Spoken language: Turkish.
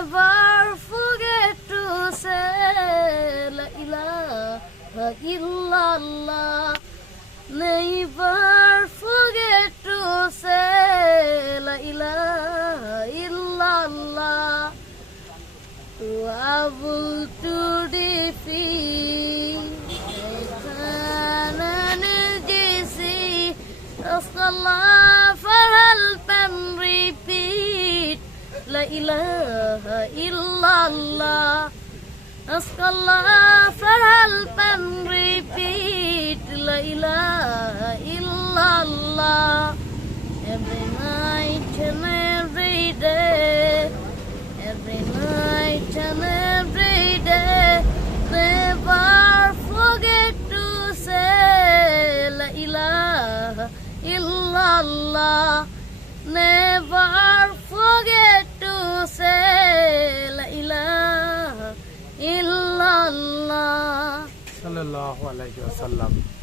never forget to say La ilaha illallah Never forget to say La ilaha illallah Travel to defeat Shaitan and Jesse Rasulallah La ilaha illallah. Ask Allah for help and repeat La ilaha illallah. Every night and every day. Every night and every day, never forget to say La ilaha illallah. Never ilaha illallah. সাল্লাল্লাহু আলাইহি ওয়াসাল্লাম